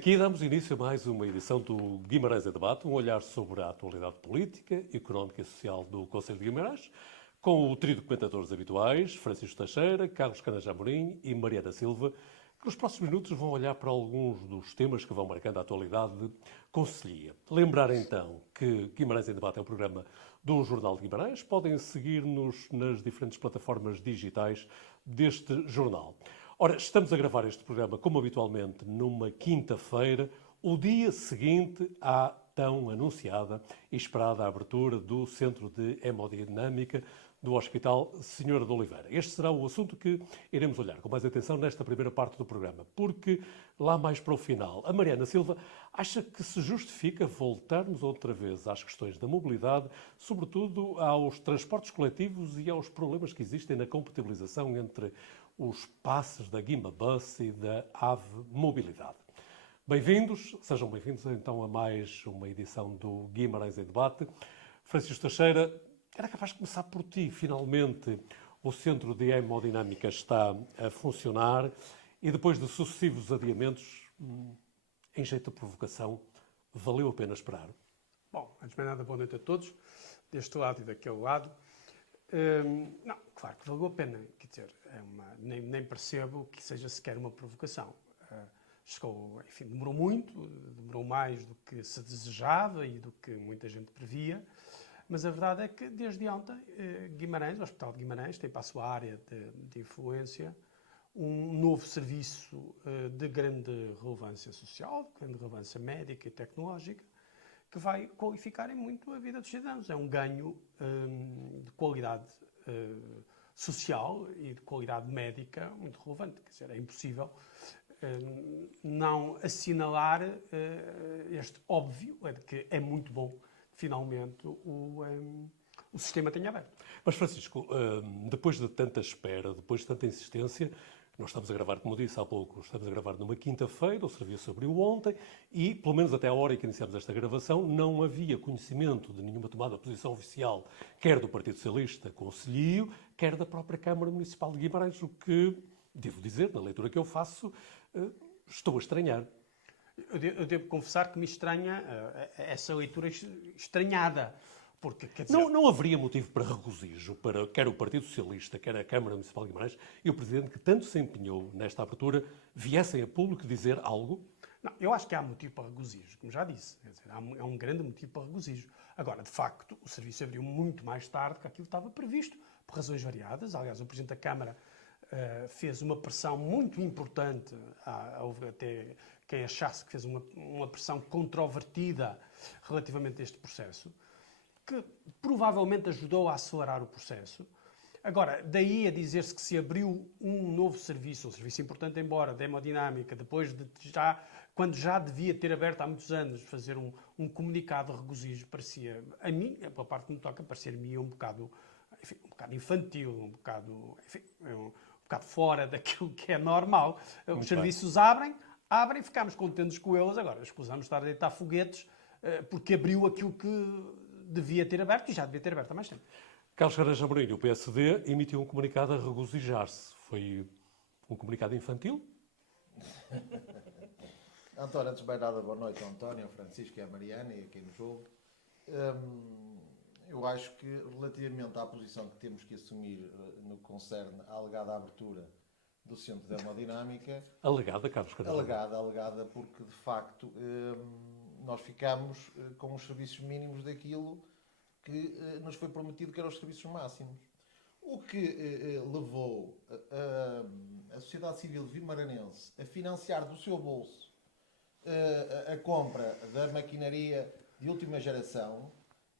Aqui damos início a mais uma edição do Guimarães em Debate, um olhar sobre a atualidade política, económica e social do Conselho de Guimarães, com o trio de comentadores habituais, Francisco Teixeira, Carlos Canas Amorim e Mariana Silva, que nos próximos minutos vão olhar para alguns dos temas que vão marcando a atualidade concelhia. Lembrar então que Guimarães em Debate é um programa do Jornal de Guimarães. Podem seguir-nos nas diferentes plataformas digitais deste jornal. Ora, estamos a gravar este programa, como habitualmente, numa quinta-feira, o dia seguinte à tão anunciada e esperada abertura do Centro de Hemodinâmica do Hospital Senhora de Oliveira. Este será o assunto que iremos olhar com mais atenção nesta primeira parte do programa, porque lá mais para o final, a Mariana Silva acha que se justifica voltarmos outra vez às questões da mobilidade, sobretudo aos transportes coletivos e aos problemas que existem na compatibilização entre os passes da Guima Bus e da AVE Mobilidade. Bem-vindos, sejam bem-vindos então a mais uma edição do Guimarães em Debate. Francisco Teixeira, era capaz de começar por ti. Finalmente o Centro de Hemodinâmica está a funcionar e depois de sucessivos adiamentos, em jeito de provocação, valeu a pena esperar? Bom, antes de mais nada, boa noite a todos, deste lado e daquele lado. Não, claro que valeu a pena, quer dizer, nem percebo que seja sequer uma provocação. Chegou, enfim, demorou muito, demorou mais do que se desejava e do que muita gente previa, mas a verdade é que desde ontem Guimarães, o Hospital de Guimarães, tem para a sua área de influência um novo serviço de grande relevância social, de grande relevância médica e tecnológica, que vai qualificar em muito a vida dos cidadãos. É um ganho de qualidade social e de qualidade médica muito relevante. Quer dizer, é impossível não assinalar este óbvio, de que é muito bom, finalmente, o sistema tenha aberto. Mas, Francisco, depois de tanta espera, depois de tanta insistência, nós estamos a gravar, como disse há pouco, estamos a gravar numa quinta-feira, o serviço abriu ontem e, pelo menos até a hora em que iniciamos esta gravação, não havia conhecimento de nenhuma tomada de posição oficial, quer do Partido Socialista Concelhio, quer da própria Câmara Municipal de Guimarães, o que, devo dizer, na leitura que eu faço, estou a estranhar. Eu devo confessar que me estranha essa leitura estranhada. Porque, quer dizer... Não haveria motivo para regozijo para quer o Partido Socialista, quer a Câmara Municipal de Guimarães e o Presidente, que tanto se empenhou nesta abertura, viessem a público dizer algo? Não, eu acho que há motivo para regozijo, como já disse. Quer dizer, é um grande motivo para regozijo. Agora, de facto, o serviço abriu muito mais tarde que aquilo que estava previsto, por razões variadas. Aliás, o Presidente da Câmara fez uma pressão muito importante. Houve até quem achasse que fez uma pressão controvertida relativamente a este processo, que provavelmente ajudou a acelerar o processo. Agora, daí a dizer-se que se abriu um novo serviço, um serviço importante, embora, da hemodinâmica, depois de quando já devia ter aberto há muitos anos, fazer um comunicado de regozijo, parecia, a mim, pela parte que me toca, parecer-me um bocado, enfim, um bocado infantil, um bocado fora daquilo que é normal. Os serviços abrem, ficamos contentes com eles, agora escusamos de estar a deitar foguetes, porque abriu aquilo que devia ter aberto e já devia ter aberto há mais tempo. Carlos Canas Amorim, o PSD, emitiu um comunicado a regozijar-se. Foi um comunicado infantil? António, antes de mais nada, boa noite ao António, ao Francisco e à Mariana e a quem nos ouve. Eu acho que, relativamente à posição que temos que assumir no que concerne à alegada abertura do Centro de Hemodinâmica... Alegada, Carlos Canas Amorim? Alegada, porque, de facto, nós ficamos com os serviços mínimos daquilo que nos foi prometido que eram os serviços máximos. O que levou a sociedade civil vimaranense a financiar do seu bolso a compra da maquinaria de última geração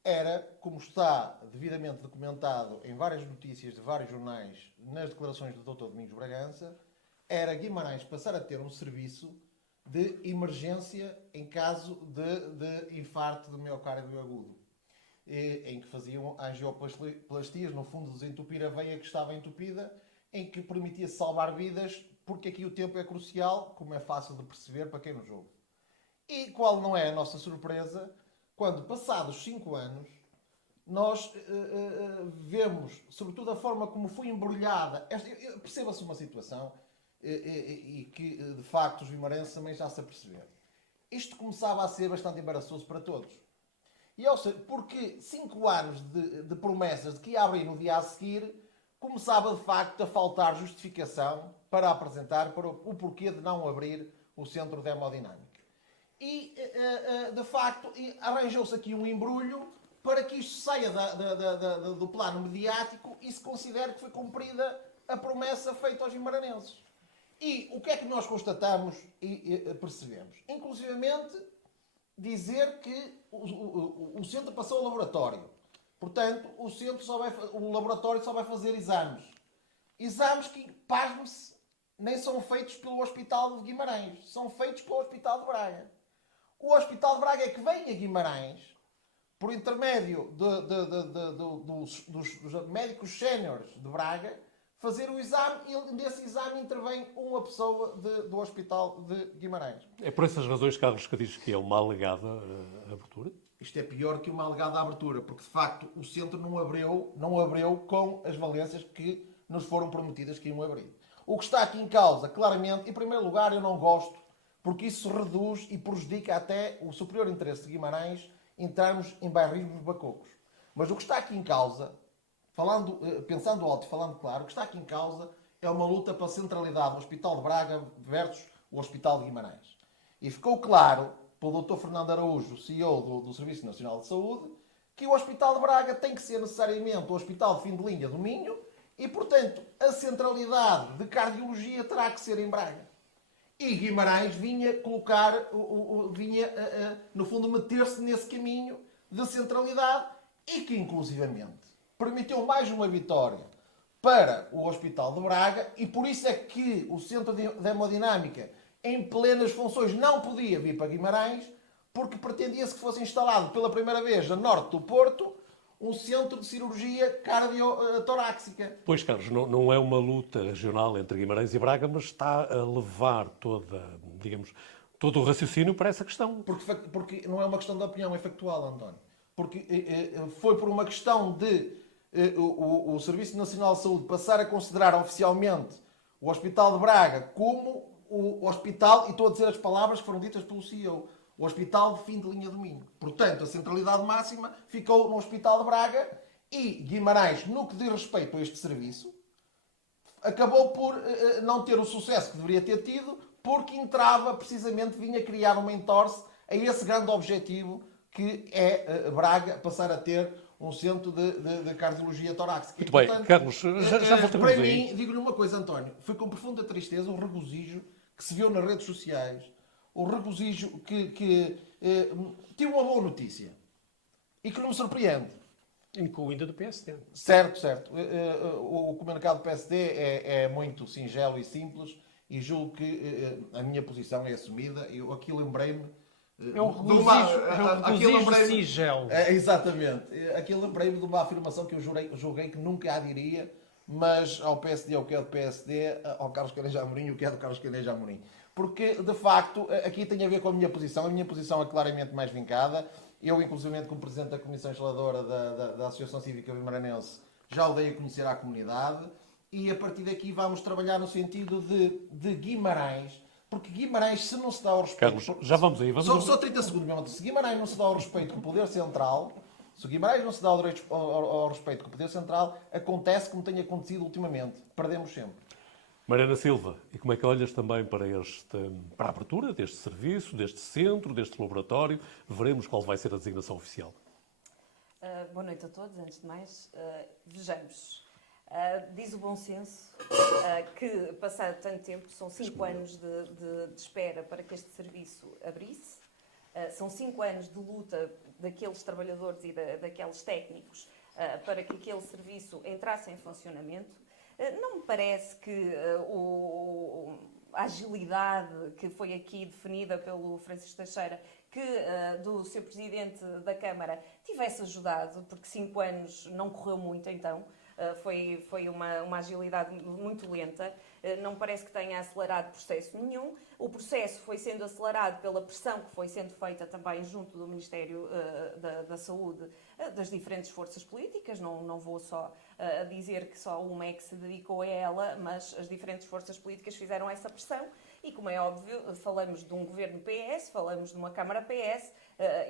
era, como está devidamente documentado em várias notícias de vários jornais, nas declarações do Dr. Domingos Bragança, era Guimarães passar a ter um serviço de emergência em caso de infarto do miocárdio agudo, em que faziam angioplastias, no fundo desentupir a veia que estava entupida, em que permitia salvar vidas, porque aqui o tempo é crucial, como é fácil de perceber para quem nos ouve. E qual não é a nossa surpresa, quando, passados 5 anos, nós vemos, sobretudo a forma como foi embrulhada, perceba-se uma situação, e que, de facto, os vimarenses também já se aperceberam. isto começava a ser bastante embaraçoso para todos. Porque 5 anos de promessas de que ia abrir no dia a seguir, começava de facto a faltar justificação para apresentar para o porquê de não abrir o centro de hemodinâmica. E, de facto, arranjou-se aqui um embrulho para que isto saia do plano mediático e se considere que foi cumprida a promessa feita aos guimaranenses. E o que é que nós constatamos e percebemos? Inclusivamente, dizer que o centro passou ao laboratório. Portanto, o laboratório só vai fazer exames. Exames que, pasme-se, nem são feitos pelo Hospital de Guimarães. São feitos pelo Hospital de Braga. O Hospital de Braga é que vem a Guimarães, por intermédio dos médicos séniores de Braga, fazer o exame e nesse exame intervém uma pessoa do Hospital de Guimarães. É por essas razões, Carlos, que diz que é uma alegada abertura? Isto é pior que uma alegada abertura, porque de facto o centro não abriu com as valências que nos foram prometidas que iam abrir. O que está aqui em causa, claramente, em primeiro lugar, eu não gosto, porque isso reduz e prejudica até o superior interesse de Guimarães entrarmos em bairrismos bacocos. Mas o que está aqui em causa, pensando alto e falando claro, o que está aqui em causa é uma luta pela centralidade do Hospital de Braga versus o Hospital de Guimarães. E ficou claro, pelo Dr. Fernando Araújo, CEO do Serviço Nacional de Saúde, que o Hospital de Braga tem que ser necessariamente o Hospital de fim de linha do Minho e, portanto, a centralidade de cardiologia terá que ser em Braga. E Guimarães vinha no fundo, meter-se nesse caminho de centralidade e que, inclusivamente, permitiu mais uma vitória para o Hospital de Braga e por isso é que o Centro de Hemodinâmica, em plenas funções, não podia vir para Guimarães, porque pretendia-se que fosse instalado pela primeira vez a norte do Porto um centro de cirurgia cardiotorácica. Pois, Carlos, não é uma luta regional entre Guimarães e Braga, mas está a levar todo o raciocínio para essa questão. Porque não é uma questão de opinião, é factual, António. Porque foi por uma questão de o Serviço Nacional de Saúde passar a considerar oficialmente o Hospital de Braga como o hospital, e estou a dizer as palavras que foram ditas pelo CEO, o Hospital de fim de linha do Minho. Portanto, a centralidade máxima ficou no Hospital de Braga e Guimarães, no que diz respeito a este serviço, acabou por não ter o sucesso que deveria ter tido, porque entrava, precisamente, vinha criar uma entorse a esse grande objetivo que é Braga passar a ter um centro de cardiologia torácica. Muito bem, portanto, Carlos, já voltamos para aí. mim, digo-lhe uma coisa, António, foi com profunda tristeza o regozijo que se viu nas redes sociais, o regozijo que tive uma boa notícia e que não me surpreende. Incluindo a do PSD. Certo. O comunicado do PSD é muito singelo e simples e julgo que a minha posição é assumida. Eu aqui lembrei-me... É um regozijo singelo. Exatamente. Aqui lembrei-me de uma afirmação que eu julguei que nunca a diria, mas ao PSD o que é do PSD, ao Carlos Caneja Amorim o que é do Carlos Caneja Amorim. Porque, de facto, aqui tem a ver com a minha posição. A minha posição é claramente mais vincada. Eu, inclusive, como Presidente da Comissão Instaladora da Associação Cívica Vimaranense, já o dei a conhecer à comunidade. E, a partir daqui, vamos trabalhar no sentido de Guimarães. Porque Guimarães, se não se dá ao respeito... Carlos, já vamos aí. Só 30 segundos, meu irmão. Se Guimarães não se dá ao respeito com o Poder Central, se Guimarães não se dá ao respeito com o Poder Central, acontece como tem acontecido ultimamente. Perdemos sempre. Mariana Silva, e como é que olhas também para a abertura deste serviço, deste centro, deste laboratório? Veremos qual vai ser a designação oficial. Boa noite a todos, antes de mais. Vejamos. Diz o bom senso que, passado tanto tempo, são 5 anos de espera para que este serviço abrisse. São 5 anos de luta daqueles trabalhadores e daqueles técnicos para que aquele serviço entrasse em funcionamento. Não me parece que a agilidade que foi aqui definida pelo Francisco Teixeira, que do Sr. Presidente da Câmara, tivesse ajudado, porque 5 anos não correu muito então. Foi uma agilidade muito lenta, não parece que tenha acelerado processo nenhum. O processo foi sendo acelerado pela pressão que foi sendo feita também junto do Ministério da Saúde, das diferentes forças políticas. Não vou só dizer que só uma é que se dedicou a ela, mas as diferentes forças políticas fizeram essa pressão e, como é óbvio, falamos de um governo PS, falamos de uma Câmara PS,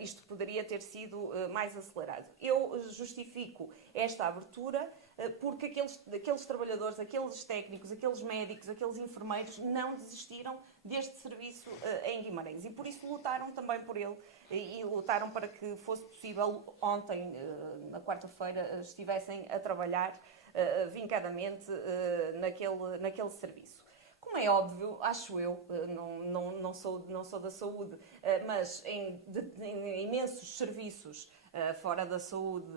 isto poderia ter sido mais acelerado. Eu justifico esta abertura porque aqueles trabalhadores, aqueles técnicos, aqueles médicos, aqueles enfermeiros não desistiram deste serviço em Guimarães e por isso lutaram também por ele e lutaram para que fosse possível ontem, na quarta-feira, estivessem a trabalhar vincadamente naquele serviço. Como é óbvio, acho eu, não sou da saúde, mas em imensos serviços fora da saúde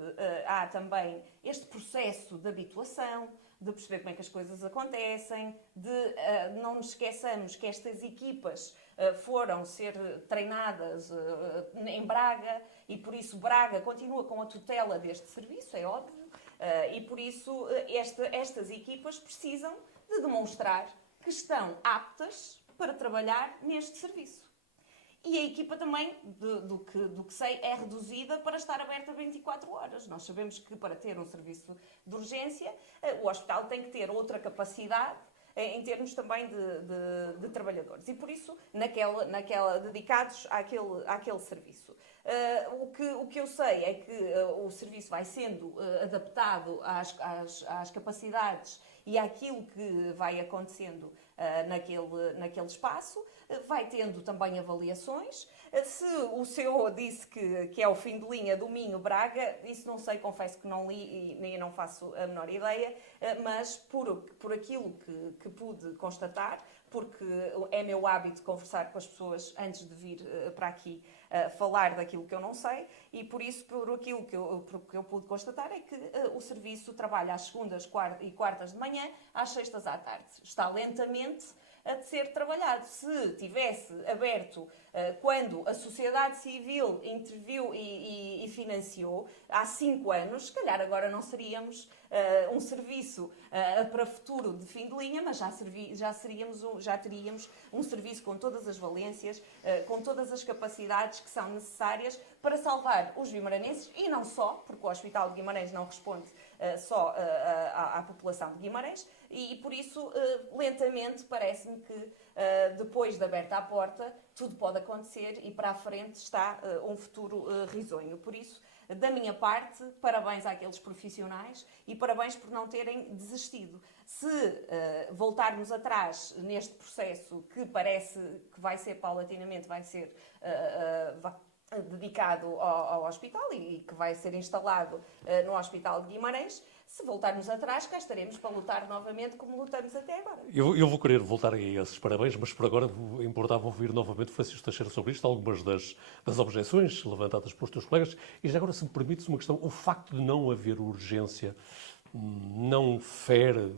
há também este processo de habituação, de perceber como é que as coisas acontecem, não nos esqueçamos que estas equipas foram ser treinadas em Braga e por isso Braga continua com a tutela deste serviço, é óbvio, e por isso estas equipas precisam de demonstrar que estão aptas para trabalhar neste serviço. E a equipa também, do que sei, é reduzida para estar aberta 24 horas. Nós sabemos que para ter um serviço de urgência, o hospital tem que ter outra capacidade em termos também de trabalhadores. E por isso, dedicados àquele serviço. O que eu sei é que o serviço vai sendo adaptado às capacidades e àquilo que vai acontecendo naquele espaço, vai tendo também avaliações. Se o CEO disse que é o fim de linha do Minho-Braga, isso não sei, confesso que não li e nem não faço a menor ideia, mas por aquilo que pude constatar, porque é meu hábito conversar com as pessoas antes de vir para aqui falar daquilo que eu não sei, e por isso, por aquilo que eu pude constatar, é que o serviço trabalha às segundas e quartas de manhã, às sextas à tarde. Está lentamente a ser trabalhado. Se tivesse aberto quando a sociedade civil interviu e financiou, há 5 anos, se calhar agora não seríamos um serviço para futuro de fim de linha, mas já teríamos um serviço com todas as valências, com todas as capacidades que são necessárias para salvar os guimaranenses e não só, porque o Hospital de Guimarães não responde só à população de Guimarães, e por isso, lentamente, parece-me que depois de aberta a porta, tudo pode acontecer e para a frente está um futuro risonho. Por isso, da minha parte, parabéns àqueles profissionais e parabéns por não terem desistido. Se voltarmos atrás neste processo, que parece que vai ser paulatinamente, vai ser dedicado ao hospital e que vai ser instalado no Hospital de Guimarães, se voltarmos atrás, cá estaremos para lutar novamente como lutamos até agora. Eu vou querer voltar a esses parabéns, mas por agora importava ouvir novamente o Francisco Teixeira sobre isto, algumas das objeções levantadas pelos teus colegas. E já agora, se me permites uma questão, o facto de não haver urgência não fere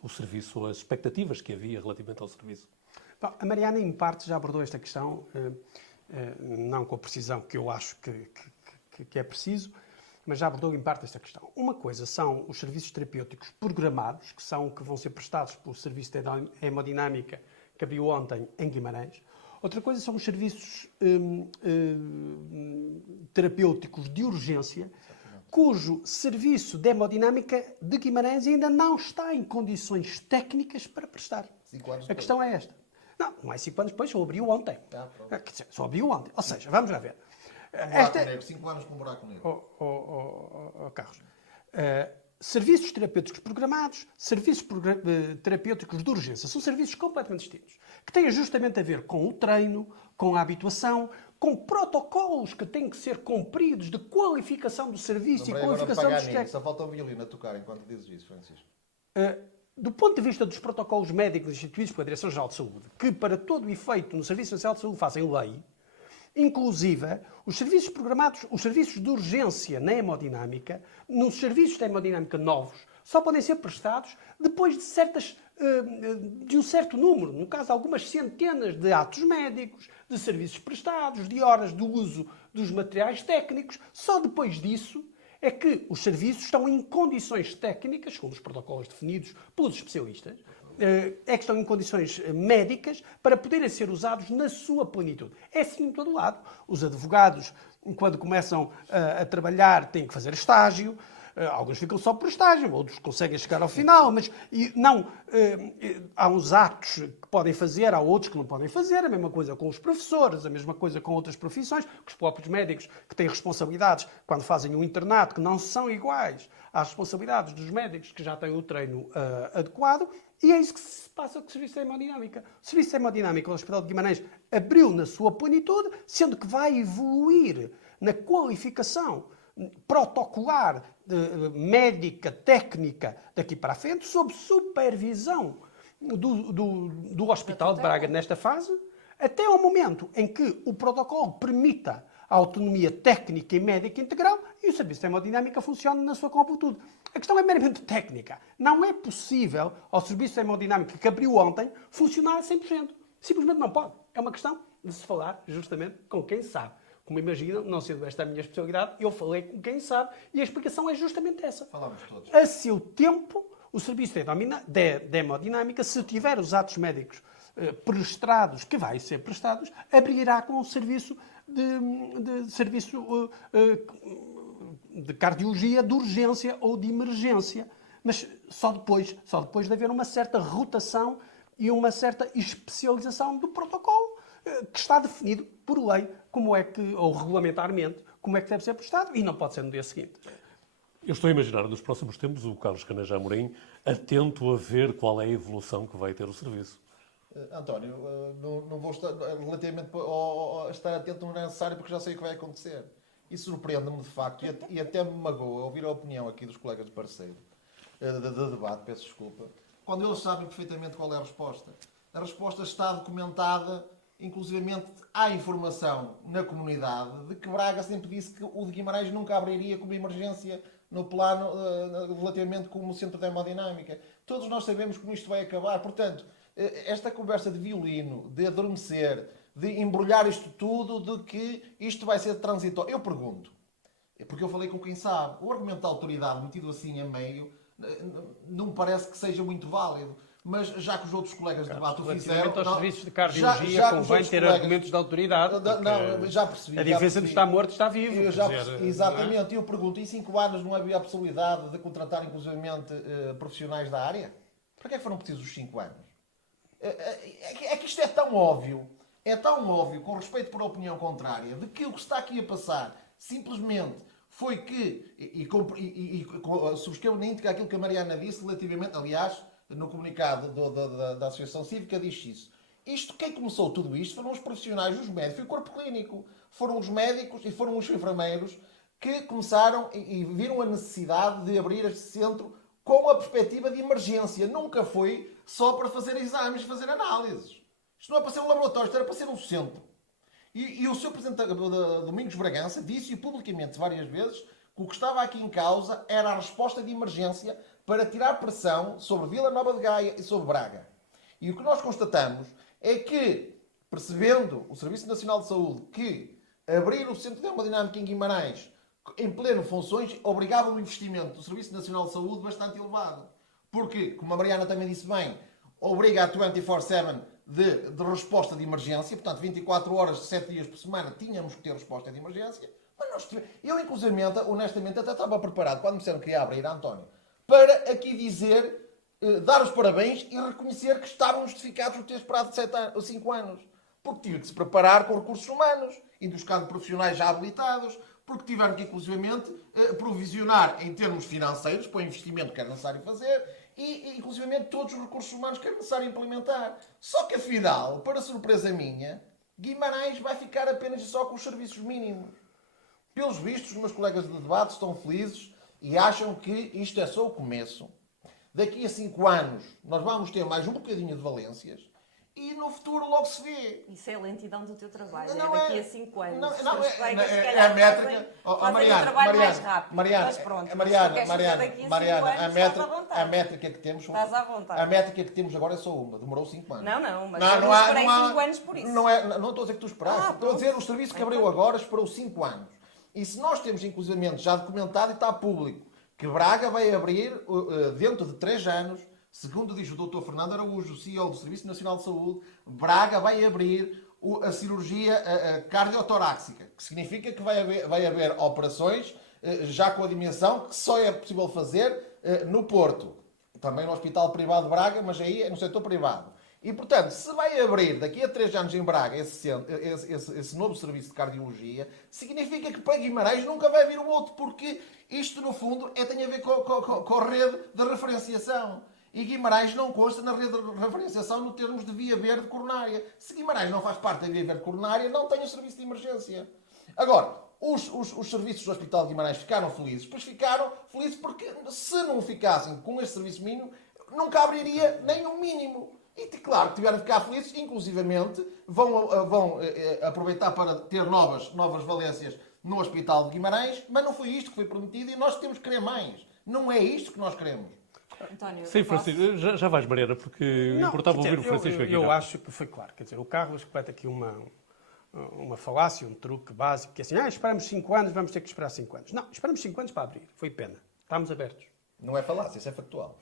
o serviço, as expectativas que havia relativamente ao serviço? Bom, a Mariana, em parte, já abordou esta questão, não com a precisão que eu acho que é preciso, mas já abordou em parte esta questão. Uma coisa são os serviços terapêuticos programados, que vão ser prestados pelo Serviço de Hemodinâmica que abriu ontem em Guimarães. Outra coisa são os serviços terapêuticos de urgência, cujo serviço de hemodinâmica de Guimarães ainda não está em condições técnicas para prestar. 5 anos A questão é esta. Não é 5 anos depois, só abriu ontem. Quer dizer, só abriu ontem. Ou seja, vamos lá ver. Buraco negro, 5 anos com um buraco negro. Carlos. Serviços terapêuticos programados, serviços terapêuticos de urgência. São serviços completamente distintos, que têm justamente a ver com o treino, com a habituação, com protocolos que têm que ser cumpridos de qualificação do serviço e qualificação dos técnicos. Só falta o violino a tocar enquanto dizes isso, Francisco. Do ponto de vista dos protocolos médicos instituídos pela Direção-Geral de Saúde, que para todo o efeito no Serviço Nacional de Saúde fazem lei, inclusive os serviços programados, os serviços de urgência na hemodinâmica, nos serviços de hemodinâmica novos, só podem ser prestados depois de um certo número, no caso algumas centenas de atos médicos, de serviços prestados, de horas de uso dos materiais técnicos. Só depois disso é que os serviços estão em condições técnicas, segundo os protocolos definidos pelos especialistas, é que estão em condições médicas para poderem ser usados na sua plenitude. É assim em todo lado. Os advogados, quando começam a trabalhar, têm que fazer estágio. Alguns ficam só por estágio, outros conseguem chegar ao final, mas há uns atos que podem fazer, há outros que não podem fazer, a mesma coisa com os professores, a mesma coisa com outras profissões, com os próprios médicos que têm responsabilidades quando fazem um internato que não são iguais às responsabilidades dos médicos que já têm o treino adequado, e é isso que se passa com o Serviço de Hemodinâmica. O Serviço de Hemodinâmica do Hospital de Guimarães abriu na sua plenitude, sendo que vai evoluir na qualificação protocolar, médica, técnica, daqui para a frente, sob supervisão do Hospital de Braga nesta fase, até ao momento em que o protocolo permita a autonomia técnica e médica integral e o Serviço de Hemodinâmica funcione na sua completude. A questão é meramente técnica. Não é possível ao Serviço de Hemodinâmica que abriu ontem funcionar a 100%. Simplesmente não pode. É uma questão de se falar justamente com quem sabe. Como imaginam, não sendo esta a minha especialidade, eu falei com quem sabe e a explicação é justamente essa. Falamos todos. A seu tempo, o Serviço de Hemodinâmica, se tiver os atos médicos prestados, que vai ser prestados, abrirá com um serviço de cardiologia, de urgência ou de emergência. Mas só depois de haver uma certa rotação e uma certa especialização do protocolo que está definido por lei, ou regulamentarmente, como é que deve ser prestado, e não pode ser no dia seguinte. Eu estou a imaginar, nos próximos tempos, o Carlos Canaja Amorim atento a ver qual é a evolução que vai ter o serviço. António, não vou estar relativamente a estar atento não é necessário porque já sei o que vai acontecer. E surpreende-me de facto, e até me magoa ouvir a opinião aqui dos colegas de parceiro, de debate, peço desculpa, quando eles sabem perfeitamente qual é a resposta. A resposta está documentada, inclusivamente há informação na comunidade de que Braga sempre disse que o de Guimarães nunca abriria como emergência no plano relativamente como centro de hemodinâmica. Todos nós sabemos como isto vai acabar, portanto, esta conversa de violino, de adormecer, de embrulhar isto tudo, de que isto vai ser transitório. Eu pergunto, porque eu falei com quem sabe, o argumento da autoridade metido assim a meio não me parece que seja muito válido. Mas já que os outros colegas de debate o fizeram... Relativamente aos serviços de cardiologia, convém ter argumentos de autoridade. Não, já percebi. A diferença entre estar morto e estar vivo. Exatamente. E eu pergunto, em 5 anos não havia a possibilidade de contratar inclusivamente profissionais da área? Para que é que foram precisos os 5 anos? É que isto é tão óbvio, com respeito por a opinião contrária, de que o que está aqui a passar simplesmente foi que, e subscrevo na íntegra aquilo que a Mariana disse relativamente, aliás, no comunicado da Associação Cívica diz isso. Quem começou tudo isto foram os profissionais, os médicos, foi o corpo clínico. Foram os médicos e foram os enfermeiros que começaram e viram a necessidade de abrir este centro com a perspectiva de emergência. Nunca foi só para fazer exames, fazer análises. Isto não é para ser um laboratório, isto era para ser um centro. E o Sr. Presidente Domingos Bragança disse publicamente várias vezes que o que estava aqui em causa era a resposta de emergência para tirar pressão sobre Vila Nova de Gaia e sobre Braga. E o que nós constatamos é que, percebendo o Serviço Nacional de Saúde que abrir o Centro de Hemodinâmica em Guimarães em pleno funções obrigava um investimento do Serviço Nacional de Saúde bastante elevado. Porque, como a Mariana também disse bem, obriga a 24/7 de resposta de emergência, portanto 24 horas, 7 dias por semana tínhamos que ter resposta de emergência. Mas eu, inclusivamente, honestamente, até estava preparado, quando me disseram que ia abrir, António, para aqui dizer, dar os parabéns e reconhecer que estavam justificados o ter esperado 5 anos. Porque tive que se preparar com recursos humanos, indo buscando profissionais já habilitados, porque tiveram que, inclusivamente, provisionar em termos financeiros para o investimento que era necessário fazer e, inclusivamente, todos os recursos humanos que era necessário implementar. Só que, afinal, para surpresa minha, Guimarães vai ficar apenas só com os serviços mínimos. Pelos vistos, os meus colegas de debate estão felizes e acham que isto é só o começo. Daqui a 5 anos nós vamos ter mais um bocadinho de valências e no futuro logo se vê. Isso é a lentidão do teu trabalho. Não daqui a 5 anos. Não, Os colegas, se é calhar, a métrica. fazem o trabalho mais rápido. Mas pronto, A métrica que temos. Estás à vontade. A métrica que temos agora é só uma. Demorou 5 anos. Não, mas eu não esperei 5 anos por isso. Não estou a dizer que tu esperaste. Estou a dizer o serviço que abriu agora esperou 5 anos. E se nós temos, inclusivamente, já documentado e está público, que Braga vai abrir dentro de 3 anos, segundo diz o Dr. Fernando Araújo, CEO do Serviço Nacional de Saúde, Braga vai abrir a cirurgia cardiotorácica, que significa que vai haver operações já com a dimensão que só é possível fazer no Porto. Também no Hospital Privado de Braga, mas aí é no setor privado. E, portanto, se vai abrir daqui a 3 anos em Braga esse novo serviço de cardiologia, significa que para Guimarães nunca vai vir o outro, porque isto, no fundo, tem a ver com a rede de referenciação. E Guimarães não consta na rede de referenciação no termos de via verde coronária. Se Guimarães não faz parte da via verde coronária, não tem o serviço de emergência. Agora, os serviços do Hospital de Guimarães ficaram felizes. Pois ficaram felizes porque, se não ficassem com este serviço mínimo, nunca abriria nem um mínimo. E, claro, que tiveram de ficar felizes, inclusivamente, vão aproveitar para ter novas valências no Hospital de Guimarães, mas não foi isto que foi prometido e nós temos que querer mais. Não é isto que nós queremos. António, Sim, Francisco, já vais, Mariana, porque importava ouvir o Francisco aqui. Eu acho que foi claro. Quer dizer, o Carlos comete aqui uma falácia, um truque básico, que é assim, esperamos 5 anos, vamos ter que esperar 5 anos. Não, esperamos 5 anos para abrir. Foi pena. Estamos abertos. Não é falácia, isso é factual.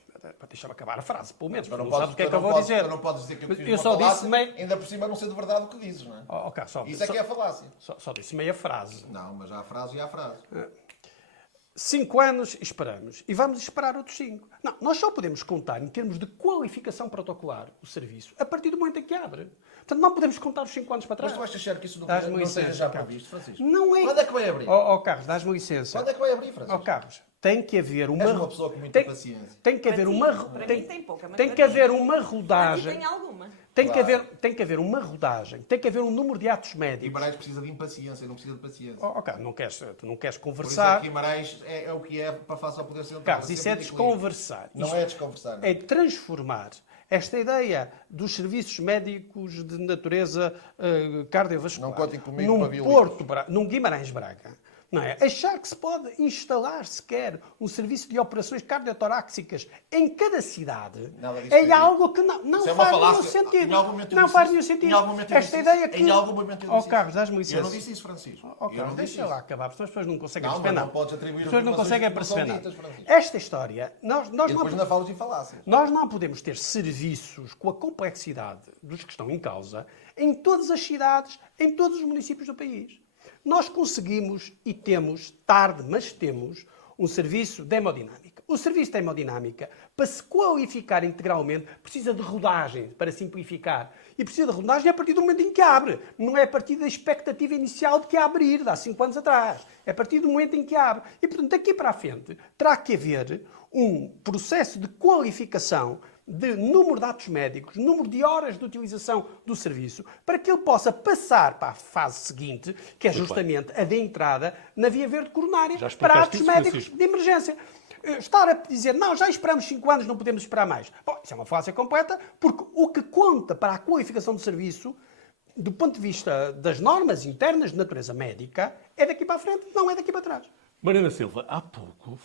Deixa-me acabar a frase, pelo menos. Não sabes o que é que eu vou dizer. Tu não podes dizer que eu fiz Eu uma só falácia, disse meio... ainda por cima não sei de verdade o que dizes, não é? Isso é que é a falácia. Só disse meia frase. Não, mas há a frase e há a frase. 5 anos esperamos e vamos esperar outros 5. Não, nós só podemos contar em termos de qualificação protocolar o serviço a partir do momento em que abre. Portanto, não podemos contar os 5 anos para trás. Mas tu vais achar que isso não Dás-me seja licença, já Carlos. previsto, Francisco? Não é. Quando é que vai abrir? Carlos, dás-me licença. Quando é que vai abrir, Francisco? Carlos, tem que haver uma... És uma pessoa com muita paciência. Tem que haver uma... Para mim tem pouca, mas tem para que ti- haver uma Para ti rodagem. tem alguma. Tem que Claro. haver uma rodagem. Tem que haver um número de atos médicos. Guimarães precisa de impaciência, não precisa de paciência. Tu não queres Por isso é conversar. que Guimarães é o que é para face ao poder central. Carlos, isso é sempre equilíbrio. desconversar. Não Isto é desconversar. é transformar esta ideia dos serviços médicos de natureza cardiovascular Não contem comigo para violinos. num Guimarães Braga. Não é? Achar que se pode instalar sequer um serviço de operações cardiotoráxicas em cada cidade Nada disso é foi algo que não Isso é uma faz nenhum falácia. sentido. Em algum momento eu Não disse faz isso. nenhum sentido. Em algum momento eu Esta disse ideia isso. que... Em algum momento eu disse Carlos, isso. dás-me licença. Eu não disse isso, Francisco. Eu Carlos, não deixa disse lá isso. acabar, porque as pessoas não conseguem Não, perceber mas não nada. podes atribuir As pessoas não afirmações conseguem que não são perceber ditas, nada. Francisco. Esta história, nós E não depois ainda falas de falácias. nós não podemos ter serviços com a complexidade dos que estão em causa em todas as cidades, em todos os municípios do país. Nós conseguimos e temos, tarde, mas temos, um serviço de hemodinâmica. O serviço de hemodinâmica, para se qualificar integralmente, precisa de rodagem, para simplificar. E precisa de rodagem a partir do momento em que abre. Não é a partir da expectativa inicial de que abrir, de há 5 anos atrás. É a partir do momento em que abre. E, portanto, daqui para a frente, terá que haver um processo de qualificação de número de atos médicos, número de horas de utilização do serviço, para que ele possa passar para a fase seguinte, que é justamente a de entrada na via verde coronária, Já explicaste para atos isso, médicos Francisco? de emergência. Estar a dizer, não, já esperamos 5 anos, não podemos esperar mais. Bom, isso é uma falácia completa, porque o que conta para a qualificação do serviço, do ponto de vista das normas internas de natureza médica, é daqui para a frente, não é daqui para trás. Mariana Silva, há pouco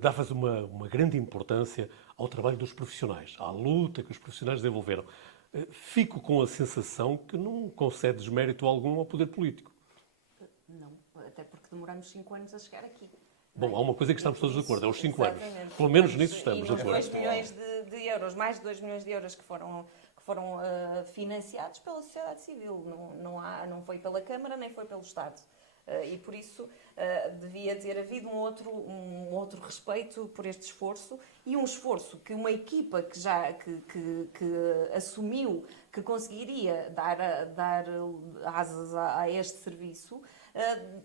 davas uma grande importância ao trabalho dos profissionais, à luta que os profissionais desenvolveram. Fico com a sensação que não concedes mérito algum ao poder político. Não, até porque demoramos 5 anos a chegar aqui. Bom, há uma coisa que estamos todos de acordo, é os 5 anos. Exatamente. Pelo menos nisso estamos E de nos acordo. 2 milhões de euros, mais de 2 milhões de euros que foram financiados pela sociedade civil. Não foi pela Câmara, nem foi pelo Estado. E por isso devia ter havido um outro respeito por este esforço e um esforço que uma equipa que assumiu que conseguiria dar asas a este serviço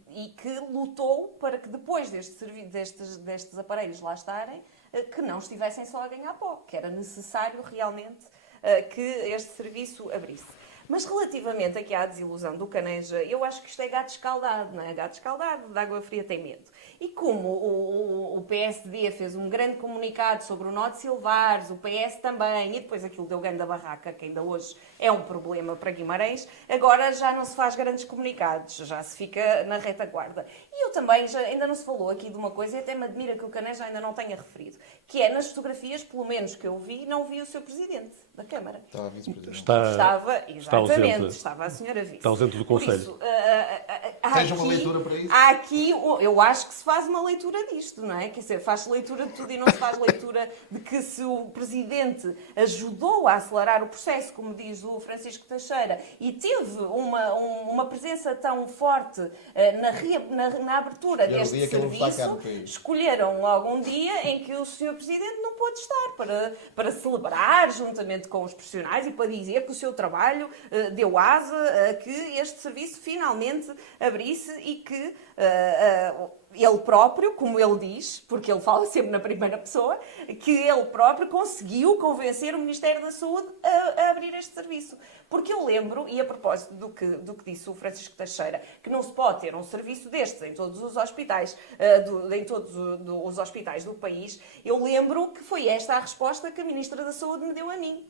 e que lutou para que depois destes aparelhos lá estarem, que não estivessem só a ganhar pó, que era necessário realmente que este serviço abrisse. Mas relativamente aqui à desilusão do Caneja, eu acho que isto é gato escaldado, não é? Gato escaldado, de água fria tem medo. E como o PSD fez um grande comunicado sobre o nó de Silvares, o PS também, e depois aquilo deu grande barraca, que ainda hoje é um problema para Guimarães, agora já não se faz grandes comunicados, já se fica na retaguarda. E eu também, ainda não se falou aqui de uma coisa, e até me admira que o Caneja ainda não tenha referido, que é, nas fotografias, pelo menos que eu vi, não vi o Sr. Presidente da Câmara. Estava a vice-presidente. Está Exatamente, ausente. estava a Sra. Vice. Está ausente do Por Conselho. isso, Tens uma leitura para isso? Há aqui, eu acho que se faz uma leitura disto, não é? Quer dizer, faz leitura de tudo e não se faz leitura de que se o Presidente ajudou a acelerar o processo, como diz o Francisco Teixeira, e teve uma presença tão forte na abertura E era o deste dia que ele não está cá serviço, no país. escolheram logo um dia em que o Sr. Presidente não pôde estar para celebrar, juntamente com os profissionais, e para dizer que o seu trabalho deu asa a que este serviço finalmente abrisse e que ele próprio, como ele diz, porque ele fala sempre na primeira pessoa, que ele próprio conseguiu convencer o Ministério da Saúde a abrir este serviço. Porque eu lembro, e a propósito do que disse o Francisco Teixeira, que não se pode ter um serviço destes em todos os hospitais, em todos os hospitais do país, eu lembro que foi esta a resposta que a Ministra da Saúde me deu a mim.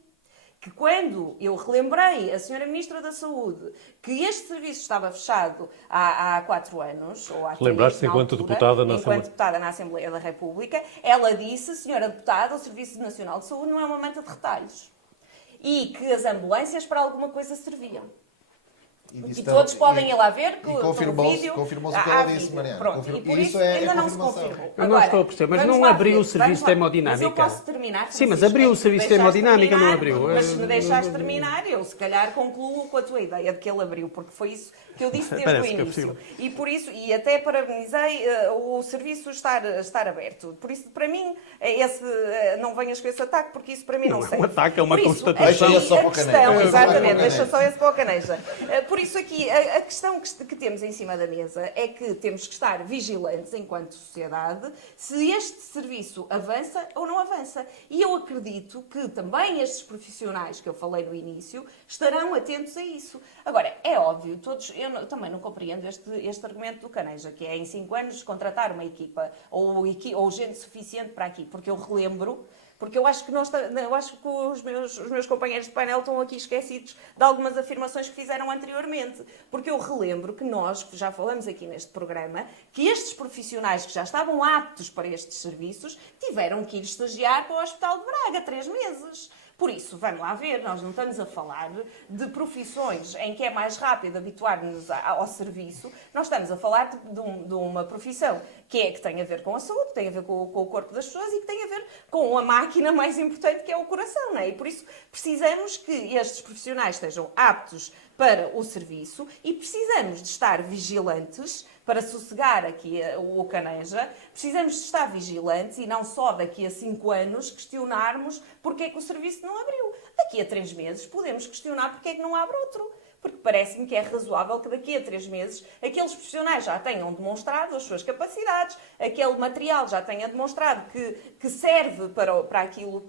Que quando eu relembrei a Sra. Ministra da Saúde que este serviço estava fechado há 4 anos, ou há 3, Lembraste enquanto deputada na Assembleia da República, ela disse, Senhora Deputada, o Serviço Nacional de Saúde não é uma manta de retalhos. E que as ambulâncias para alguma coisa serviam. E todos podem ir lá ver que confirmou-se o que ela disse, Mariana. Pronto, e por isso é ainda não se confirmação. confirmou. Eu não estou a perceber, mas não abriu o serviço de hemodinâmica. Mas eu posso terminar, Sim, mas Francisco, abriu o serviço de hemodinâmica, não abriu? Mas se me deixares terminar, eu se calhar concluo com a tua ideia de que ele abriu, porque foi isso que eu disse desde o início. E por isso, e até parabenizei o serviço estar aberto. Por isso, para mim, não venhas com esse ataque, porque isso para mim não serve. É um ataque, é uma Por isso, constatação. Deixa só para o Caneja. Exatamente, deixa só esse para o Caneja. Por isso aqui, a questão que temos em cima da mesa é que temos que estar vigilantes enquanto sociedade se este serviço avança ou não avança. E eu acredito que também estes profissionais que eu falei no início estarão atentos a isso. Agora, é óbvio, eu também não compreendo este argumento do Caneja, que é em 5 anos contratar uma equipa ou gente suficiente para aqui, porque eu relembro. Porque eu acho que os meus companheiros de painel estão aqui esquecidos de algumas afirmações que fizeram anteriormente. Porque eu relembro que nós, que já falamos aqui neste programa, que estes profissionais que já estavam aptos para estes serviços tiveram que ir estagiar para o Hospital de Braga 3 meses. Por isso, vamos lá ver, nós não estamos a falar de profissões em que é mais rápido habituar-nos ao serviço, nós estamos a falar de uma profissão que tem a ver com a saúde, que tem a ver com o corpo das pessoas e que tem a ver com a máquina mais importante que é o coração, não é? E por isso precisamos que estes profissionais estejam aptos para o serviço e precisamos de estar vigilantes para sossegar aqui o Caneja, precisamos de estar vigilantes e não só daqui a 5 anos questionarmos porque é que o serviço não abriu. Daqui a 3 meses podemos questionar porque é que não abre outro. Porque parece-me que é razoável que daqui a 3 meses aqueles profissionais já tenham demonstrado as suas capacidades, aquele material já tenha demonstrado que serve para aquilo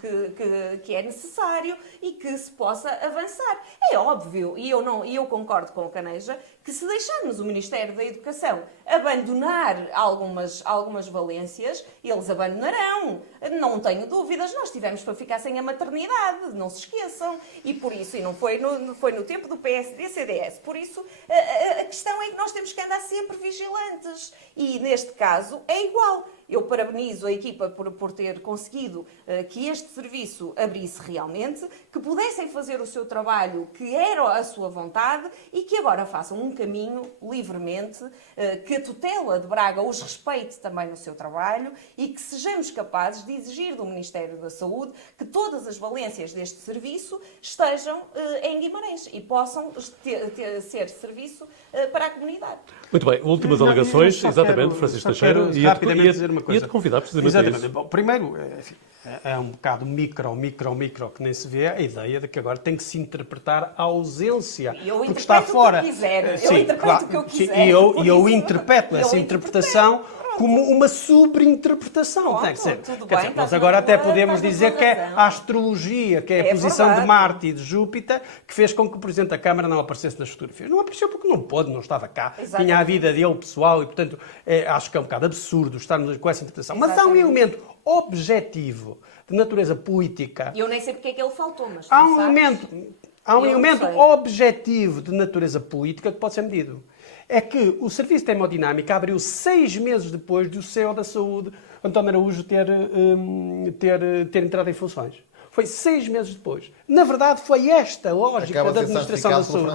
que é necessário e que se possa avançar. É óbvio, e eu concordo com o Caneja, que se deixarmos o Ministério da Educação abandonar algumas valências, eles abandonarão. Não tenho dúvidas, nós tivemos para ficar sem a maternidade, não se esqueçam. E por isso, e não foi no tempo do PSD-CDS, por isso a questão é que nós temos que andar sempre vigilantes. E neste caso é igual. Eu parabenizo a equipa por ter conseguido que este serviço abrisse realmente, que pudessem fazer o seu trabalho, que era a sua vontade, e que agora façam um caminho livremente, que a tutela de Braga os respeite também no seu trabalho e que sejamos capazes de exigir do Ministério da Saúde que todas as valências deste serviço estejam em Guimarães e possam ser serviço para a comunidade. Muito bem, últimas alegações, exatamente, Francisco Teixeira, rapidamente dizer uma coisa. Ia-te convidar precisamente a Exatamente. isso. Bom, primeiro, enfim, é um bocado micro que nem se vê a ideia de que agora tem que se interpretar a ausência, porque está fora. Eu interpreto o que eu quiser. E eu interpreto essa interpretação como uma sobreinterpretação. Tem que ser. Nós agora até podemos dizer que é a astrologia, que é a posição de Marte e de Júpiter, que fez com que o Presidente da Câmara não aparecesse nas fotografias. Não apareceu porque não pôde, não estava cá. Exatamente. Tinha a vida dele pessoal e, portanto, acho que é um bocado absurdo estarmos com essa interpretação. Mas há um elemento objetivo de natureza política. E eu nem sei porque é que ele faltou, mas Há um elemento objetivo de natureza política que pode ser medido. É que o Serviço de Hemodinâmica abriu 6 meses depois do CEO da Saúde, António Araújo, ter entrado em funções. Foi 6 meses depois. Na verdade, foi esta a lógica da administração da saúde.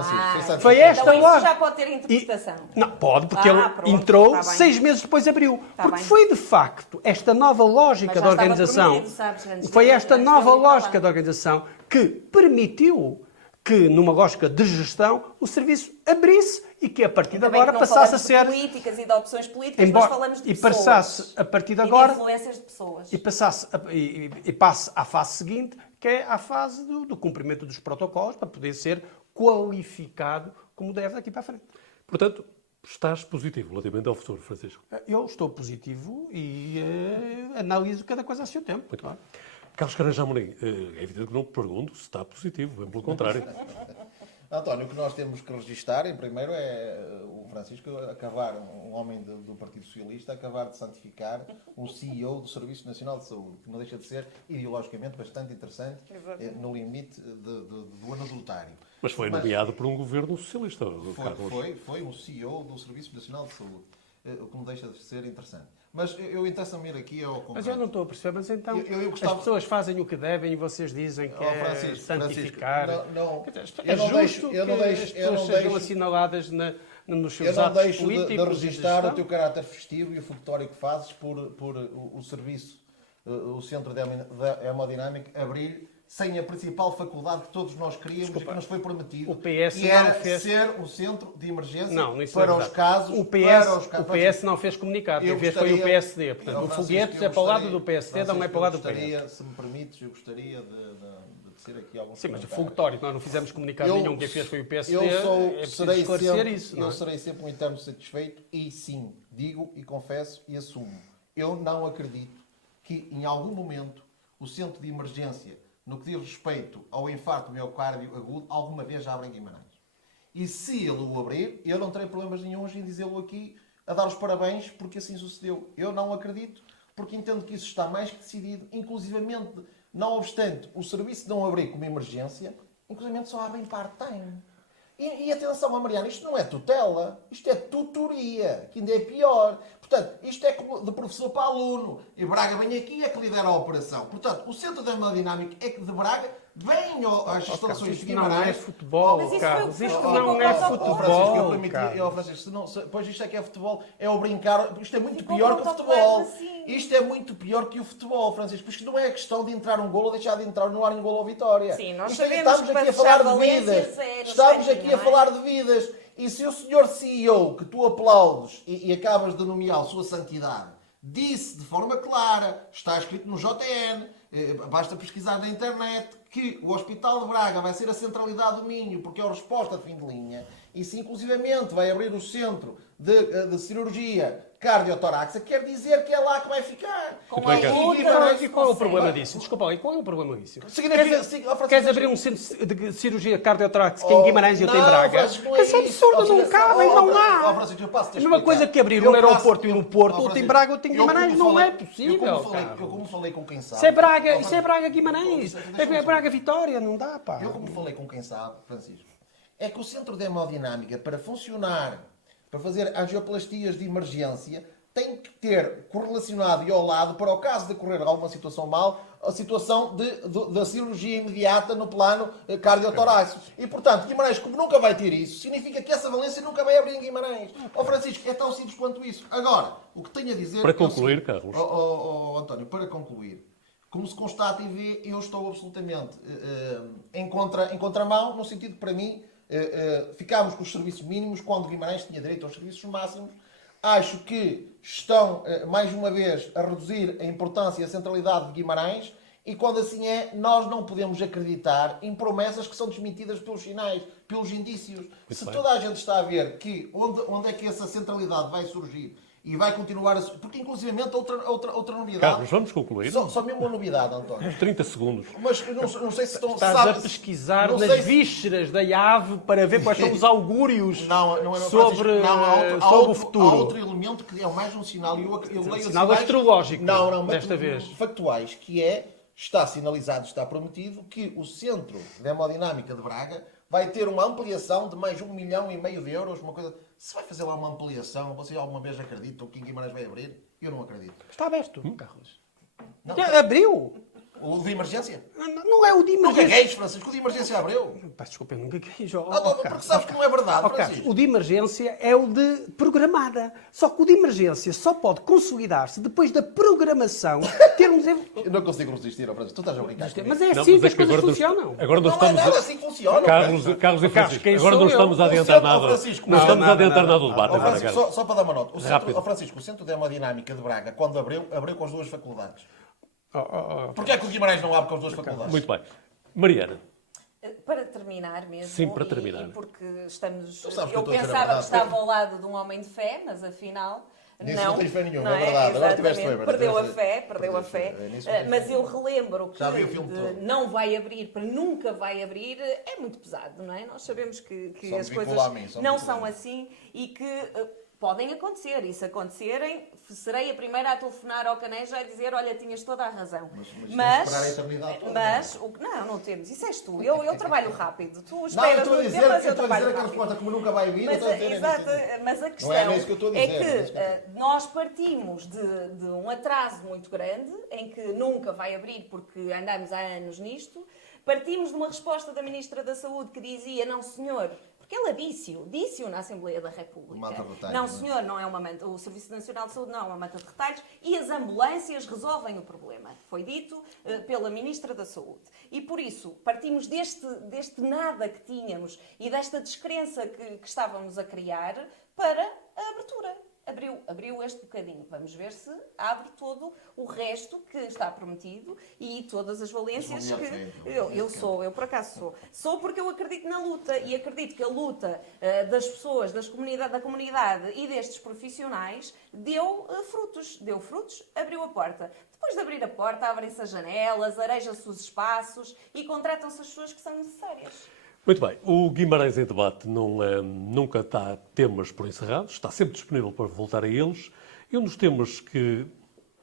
Foi esta então lógica. Isso já pode ter interpretação. Não, pode, porque ele entrou 6 meses depois abriu. Porque foi, de facto, esta nova lógica da organização. Foi esta nova lógica da organização que permitiu que, numa lógica de gestão, o serviço abrisse e que, a partir de Também agora, que não passasse a falamos ser... de políticas e de opções políticas, Embora- nós falamos de e pessoas. passasse, a partir de E de agora, influências de pessoas. e passe à fase seguinte, que é a fase do cumprimento dos protocolos, para poder ser qualificado como deve daqui para a frente. Portanto, estás positivo relativamente ao futuro, Francisco. Eu estou positivo e analiso cada coisa a seu tempo. Muito bem. Carlos Caranja Amorim, é evidente que não te pergunto se está positivo, bem pelo contrário. António, o que nós temos que registrar, em primeiro, é o Francisco acabar, um homem do Partido Socialista, acabar de santificar um CEO do Serviço Nacional de Saúde, que não deixa de ser ideologicamente bastante interessante, no limite do anedultário. Mas foi nomeado por um governo socialista, Carlos. Foi um CEO do Serviço Nacional de Saúde, o que não deixa de ser interessante. Mas eu interessa-me ir aqui ao concreto. Mas eu não estou a perceber, mas então Eu gostava- as pessoas fazem o que devem e vocês dizem que é Francisco, santificar. não, Quer dizer, eu é não justo deixo- eu não que deixo- as eu pessoas não sejam deixo- assinaladas nos seus Eu não atos deixo políticos. de registrar o gestão. teu caráter festivo e o fogotório que fazes por o serviço, o Centro de Hemodinâmica, abrir sem a principal faculdade que todos nós queríamos e que nos foi prometido. O PS e não era fez- ser o centro de emergência Não, isso para é os verdade. casos. O para os o PS não fez comunicado, Eu quem fez foi o gostaria- PSD. Portanto, o Francisco, foguete eu é para o lado gostaria- do PSD, não é Francisco, para o lado do eu gostaria, PS. se me permites, eu gostaria de tecer aqui alguns Sim, mas o comentários. fogotório, nós não fizemos comunicado nenhum, quem fez foi o PSD. Eu é preciso serei esclarecer sempre, isso. Não eu é? serei sempre um eterno satisfeito e sim, digo e confesso e assumo. Eu não acredito que em algum momento o centro de emergência, no que diz respeito ao infarto miocárdio agudo, alguma vez abra em Guimarães. E se ele o abrir, eu não terei problemas nenhuns em dizê-lo aqui, a dar os parabéns, porque assim sucedeu. Eu não acredito, porque entendo que isso está mais que decidido, inclusivamente, não obstante o serviço não abrir como emergência, inclusivamente só abre em part-time. E atenção, Mariana, isto não é tutela, isto é tutoria, que ainda é pior. Portanto, isto é como de professor para aluno. E Braga vem aqui é que lidera a operação. Portanto, o Centro de Hemodinâmica é que de Braga vem às instalações de Isto não é Guimarães. futebol, Mas isso Carlos. foi o que Isto foi- não é Francisco, eu futebol, permiti, Carlos. Francisco, pois isto é que é futebol, é o brincar, isto é muito Ficou pior que o protocolo futebol. assim. Isto é muito pior que o futebol, Francisco, porque isto não é a questão de entrar um golo ou deixar de entrar no ar um golo ou vitória. Sim, nós Isto é- sabemos estamos que aqui para a falar fechar de Valência, vidas. zero, Estamos zero, aqui não a é? falar de vidas. E se o senhor CEO, que tu aplaudes e acabas de nomear sua santidade, disse de forma clara, está escrito no JN, basta pesquisar na internet, que o Hospital de Braga vai ser a centralidade do Minho, porque é a resposta de fim de linha, e se inclusivamente vai abrir o centro de cirurgia cardiotorácica, quer dizer que é lá que vai ficar. Com Muito bem, a Carlos. luta, E qual é o consegue. problema disso? Desculpa lá, e qual é o problema disso? Significa- Queres abrir um centro de cirurgia cardiotorácica em Guimarães e outro em Não, Braga? Francisco, não Que isso é isso. absurdo, não Francisco, cabem, não há. Francisco, eu passo-te A mesma coisa que abrir um aeroporto e no Porto, outro em Braga, outro em Guimarães, não é possível, Eu Carlos. como falei com quem sabe... Isso é Braga Guimarães. É Braga Vitória, não dá, pá. Eu, como falei com quem sabe, Francisco, é que o centro de hemodinâmica, para funcionar, para fazer angioplastias de emergência, tem que ter correlacionado e ao lado, para o caso de ocorrer alguma situação mal, a situação da cirurgia imediata no plano cardiotorácico. E, portanto, Guimarães, como nunca vai ter isso, significa que essa valência nunca vai abrir em Guimarães. Ó Francisco, é tão simples quanto isso. Agora, o que tenho a dizer... Para é o concluir, seguinte. Carlos. António, para concluir, como se constata e vê, eu estou absolutamente em contramão, no sentido que, para mim, ficámos com os serviços mínimos quando Guimarães tinha direito aos serviços máximos. Acho que estão, mais uma vez, a reduzir a importância e a centralidade de Guimarães e, quando assim é, nós não podemos acreditar em promessas que são desmentidas pelos sinais, pelos indícios. Se bem. toda a gente está a ver que onde é que essa centralidade vai surgir e vai continuar a... Porque, inclusivamente, outra novidade... Carlos, vamos concluir? Só mesmo uma novidade, António. 30 segundos. Mas eu não sei se estão... Estás sabe- a pesquisar não nas sei se- vísceras da ave para ver quais são os augúrios Não é sobre, há sobre o outro futuro. elemento que é mais um sinal. Eu leio Sinal sinais- astrológico, mas desta vez. factuais, que é, está sinalizado, está prometido, que o Centro de Hemodinâmica de Braga vai ter uma ampliação de mais 1,5 milhão de euros, uma coisa... Se vai fazer lá uma ampliação, vocês alguma vez acreditam que em Guimarães vai abrir? Eu não acredito. Está aberto, Carlos. Não. Já abriu. O de emergência? Não é o de Não emergência. gagueis, Francisco. O de emergência abriu. Peço desculpa, eu não gaguejo. Porque sabes que não é verdade, Carlos, Francisco. o de emergência é o de programada. Só que o de emergência só pode consolidar-se depois da programação termos... Eu não consigo resistir, Francisco. Tu estás a brincar comigo. Mas é Não, assim mas que é as coisas agora funcionam. Agora não Não é estamos nada assim que funciona. Carlos e Francisco, quem agora sou não eu? estamos a O adiantar centro, nada. Francisco, Não não, estamos a não, adiantar não, nada do debate. Ó, agora, Francisco, Carlos. só para dar uma nota. Rápido. O Centro de Hemodinâmica de Braga, quando abriu com as duas faculdades. Oh. Porquê é que o Guimarães não abre com as duas faculdades? Muito bem. Mariana, Para terminar mesmo, Sim, para terminar. e porque estamos... Tu sabes que eu Eu estou a dizer a pensava que verdade. estava ao lado de um homem de fé, mas afinal... Nisso não tens fé nenhuma, não é verdade. Agora tiveste Exatamente. fé, Perdeu a tiveste fé, perdeu a fé. nisso não tens Mas fé eu nenhuma. relembro que Já vi o filme de todo. não vai abrir para nunca vai abrir é muito pesado, não é? Nós sabemos que Só me as vincula coisas a mim, só me não vincula a são mim. assim e que podem acontecer. E se acontecerem, serei a primeira a telefonar ao Caneja a dizer: olha, tinhas toda a razão. Mas temos que esperar a eternidade toda, Não temos. Isso és tu. Eu trabalho rápido. Tu Não, eu esperas estou a muito dizer, tempo, mas eu eu estou a dizer trabalho aquela rápido. resposta como nunca vai vir. eu Mas, estou a dizer, exato, é isso. mas a questão Não é isso que eu estou a dizer, é é isso que eu que nós partimos de um atraso muito grande, em que nunca vai abrir porque andamos há anos nisto, partimos de uma resposta da Ministra da Saúde que dizia: não senhor, porque ela disse-o na Assembleia da República. Manta de retalhos, Não não é? senhor, não é uma manta, o Serviço Nacional de Saúde não é uma manta de retalhos e as ambulâncias resolvem o problema. Foi dito pela Ministra da Saúde. E por isso partimos deste nada que tínhamos e desta descrença que estávamos a criar para a abertura. Abriu este bocadinho. Vamos ver se abre todo o resto que está prometido e todas as valências que... Eu por acaso sou. Sou porque eu acredito na luta e acredito que a luta das pessoas, da comunidade e destes profissionais deu frutos, abriu a porta. Depois de abrir a porta, abrem-se as janelas, arejam-se os espaços e contratam-se as pessoas que são necessárias. muito bem. O Guimarães em Debate nunca dá temas por encerrados, está sempre disponível para voltar a eles. E um dos temas que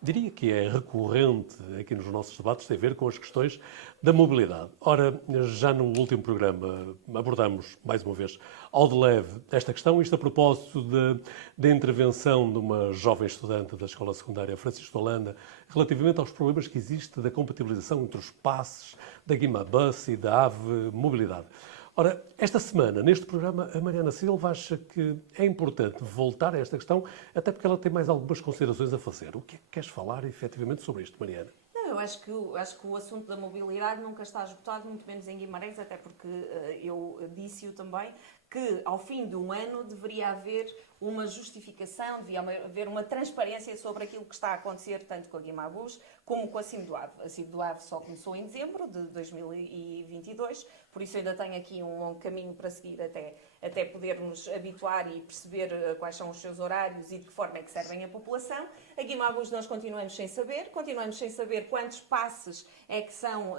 diria que é recorrente aqui nos nossos debates tem a ver com as questões da mobilidade. Ora, já no último programa abordamos, mais uma vez, ao de leve esta questão, isto a propósito da intervenção de uma jovem estudante da Escola Secundária Francisco de Holanda relativamente aos problemas que existem da compatibilização entre os passes da Guimabus e da AVE Mobilidade. Ora, esta semana, neste programa, a Mariana Silva acha que é importante voltar a esta questão, até porque ela tem mais algumas considerações a fazer. O que é que queres falar, efetivamente, sobre isto, Mariana? Não, eu acho que o assunto da mobilidade nunca está esgotado, muito menos em Guimarães, até porque eu disse-o também, que ao fim de um ano deveria haver uma justificação, devia haver uma transparência sobre aquilo que está a acontecer, tanto com a Guimabus como com a CIM do Ave. A CIM do Ave só começou em dezembro de 2022, por isso ainda tenho aqui um longo caminho para seguir até podermos habituar e perceber quais são os seus horários e de que forma é que servem a população. A Guimabus nós continuamos sem saber quantos passes é que são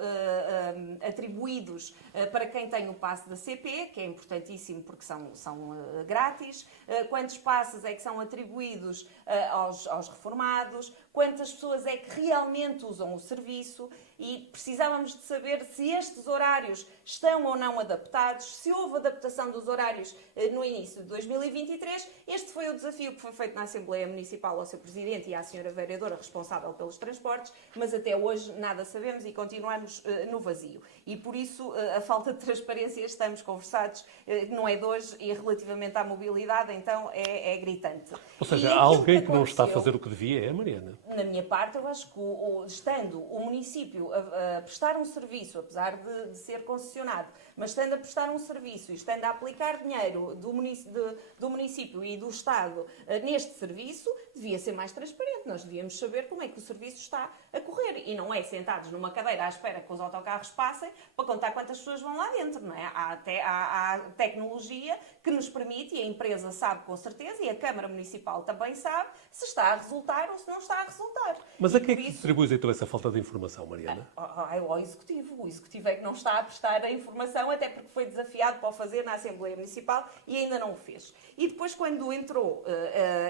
atribuídos para quem tem o passe da CP, que é importantíssimo porque são grátis, quantos passes é que são atribuídos aos reformados, quantas pessoas é que realmente usam o serviço e precisávamos de saber se estes horários estão ou não adaptados, se houve adaptação dos horários no início de 2023. Este foi o desafio que foi feito na Assembleia Municipal ao seu Presidente e à Senhora Vereadora responsável pelos transportes, mas até hoje nada sabemos e continuamos no vazio. E por isso a falta de transparência, estamos conversados, não é de hoje e relativamente à mobilidade, então é gritante. Ou seja, E há aquilo alguém que não está a aconteceu- fazer o que devia, é a Mariana. Na minha parte, eu acho que estando o município a prestar um serviço, apesar de ser concessionado, mas estando a prestar um serviço e estando a aplicar dinheiro do município e do Estado neste serviço, devia ser mais transparente. Nós devíamos saber como é que o serviço está a correr. E não é sentados numa cadeira à espera que os autocarros passem para contar quantas pessoas vão lá dentro. Não é? Há tecnologia que nos permite, e a empresa sabe com certeza, e a Câmara Municipal também sabe, se está a resultar ou se não está a resultar. Mas E a quem é por que isso- atribuis então essa falta de informação, Mariana? ao Executivo. O Executivo é que não está a prestar a informação, até porque foi desafiado para o fazer na Assembleia Municipal e ainda não o fez. E depois, quando entrou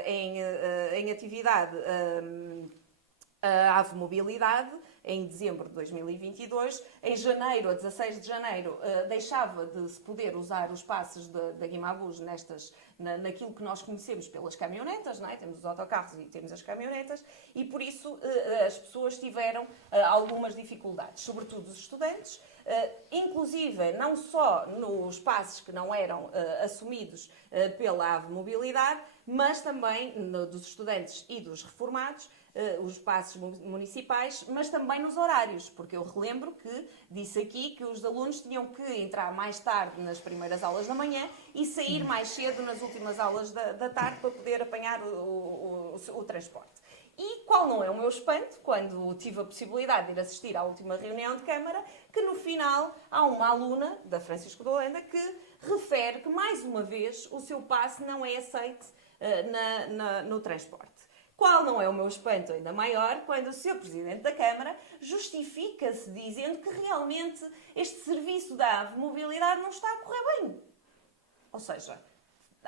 em atividade a AVE Mobilidade, em dezembro de 2022. Em janeiro, a 16 de janeiro, deixava de se poder usar os passes da Guimabus naquilo que nós conhecemos pelas caminhonetas, não é? Temos os autocarros e temos as caminhonetas, e por isso as pessoas tiveram algumas dificuldades, sobretudo os estudantes, inclusive não só nos passes que não eram assumidos pela AVE Mobilidade, mas também dos estudantes e dos reformados, os passos municipais, mas também nos horários, porque eu relembro que disse aqui que os alunos tinham que entrar mais tarde nas primeiras aulas da manhã e sair mais cedo nas últimas aulas da tarde para poder apanhar o transporte. E qual não é o meu espanto, quando tive a possibilidade de ir assistir à última reunião de Câmara, que no final há uma aluna da Francisco de Holanda que refere que, mais uma vez, o seu passe não é aceite no transporte. Qual não é o meu espanto ainda maior quando o Sr. Presidente da Câmara justifica-se dizendo que realmente este serviço da AVE Mobilidade não está a correr bem. Ou seja,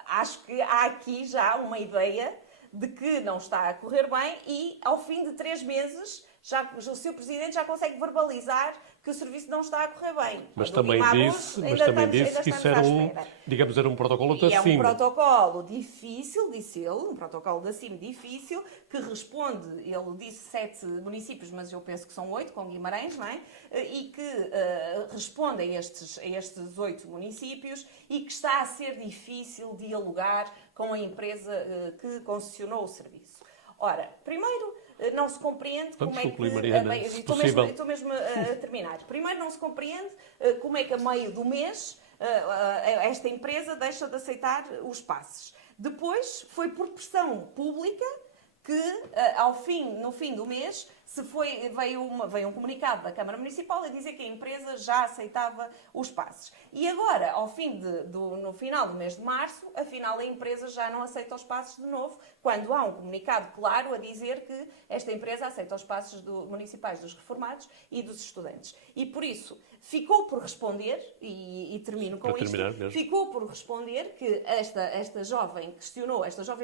acho que há aqui já uma ideia de que não está a correr bem e, ao fim de 3 meses, o Sr. Presidente já consegue verbalizar que o serviço não está a correr bem. Mas também disse que isso era era um protocolo da CIM. É um protocolo difícil, disse ele, um protocolo da CIM difícil, que responde, ele disse 7 municípios, mas eu penso que são 8, com Guimarães, não é? E que responde a estes 8 municípios e que está a ser difícil dialogar com a empresa que concessionou o serviço. Ora, primeiro, não se compreende como é que... Mariana, estou mesmo a terminar. Primeiro, não se compreende como é que a meio do mês esta empresa deixa de aceitar os passes. Depois, foi por pressão pública que, no fim do mês, veio um comunicado da Câmara Municipal a dizer que a empresa já aceitava os passes. E agora, no final do mês de março, afinal a empresa já não aceita os passes de novo, quando há um comunicado claro a dizer que esta empresa aceita os passes municipais dos reformados e dos estudantes. E por isso, ficou por responder, e termino com isto, ficou por responder que esta jovem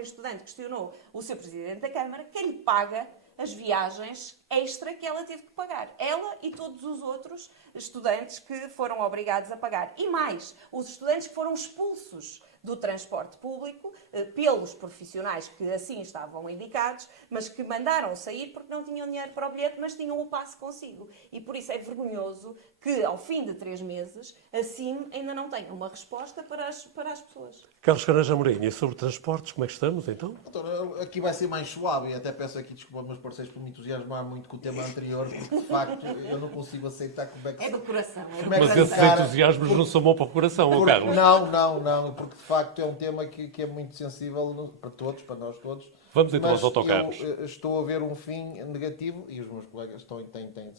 estudante questionou o Sr. Presidente da Câmara, que lhe paga as viagens extra que ela teve que pagar. Ela e todos os outros estudantes que foram obrigados a pagar. E mais, os estudantes que foram expulsos do transporte público pelos profissionais que assim estavam indicados, mas que mandaram sair porque não tinham dinheiro para o bilhete, mas tinham o passe consigo. E por isso é vergonhoso que, ao fim de 3 meses, a CIM ainda não tenha uma resposta para as pessoas. Carlos Caranja Amorim, e sobre transportes, como é que estamos, então? Doutor, aqui vai ser mais suave, e até peço aqui desculpa aos meus parceiros por me entusiasmar muito com o tema anterior, porque de facto eu não consigo aceitar como é que... É do coração. Mas esses entusiasmos não são bons para o coração, Carlos? Não, porque de facto é um tema que é muito sensível para todos, para nós todos. Vamos então aos autocarros. Eu estou a ver um fim negativo e os meus colegas